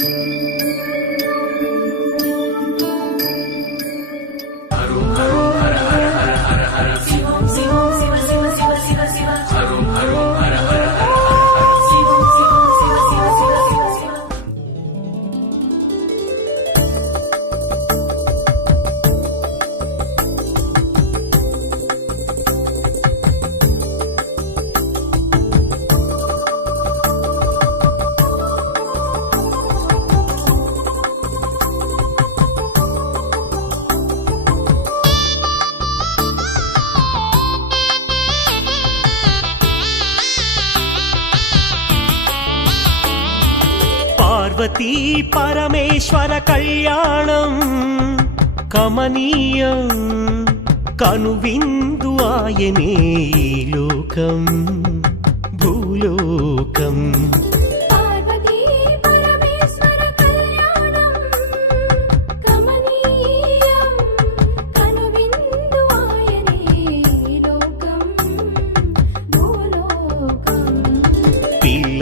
Música Parvati పరమేశ్వర కళ్యాణం కమనీయం. కనువిందు ఆయనే ఈ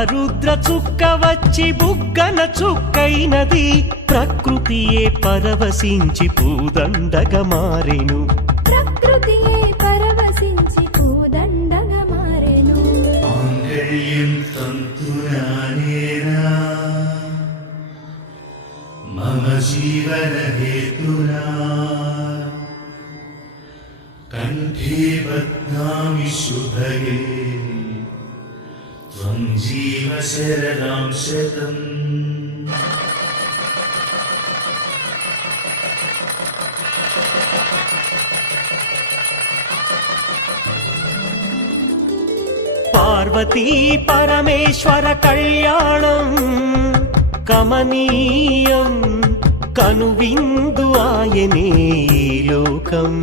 ఆరుద్ర చుక్క వచ్చి బుగ్గల చుక్కైనది. ప్రకృతియే పరవశించి పూదండగ మారెను. ప్రకృతియే పరవశించి పూదండగ మారెను. మమ జీవన హేతునా? కంఠే బద్నామి శుభగే. ജീവശരണാംശതം பார்வதி பரமேஸ்வர கல்யாணம் கமனீயம் கனுவிந்து ஆயனே லோகம்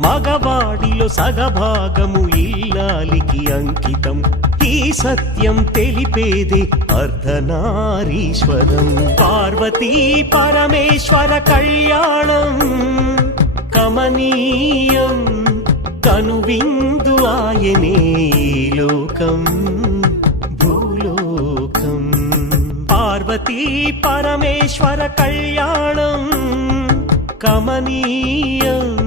మగవాడిలో సగభాగము ఇల్లాలికి అంకితం. ఈ సత్యం తెలిపేదే అర్ధనారీశ్వరం. పార్వతీ పరమేశ్వర కళ్యాణం కమనీయం. కనువిందు ఆయనే లోకం భూలోకం. పార్వతీ పరమేశ్వర కళ్యాణం కమనీయం.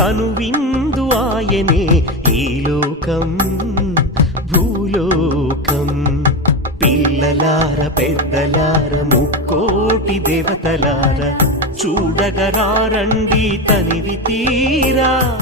కనువిందు ఆయనే ఈ లోకం భూలోకం. పిల్లలార పెద్దలార ముక్కోటి దేవతలార చూడగరారండి తనివి తీరా.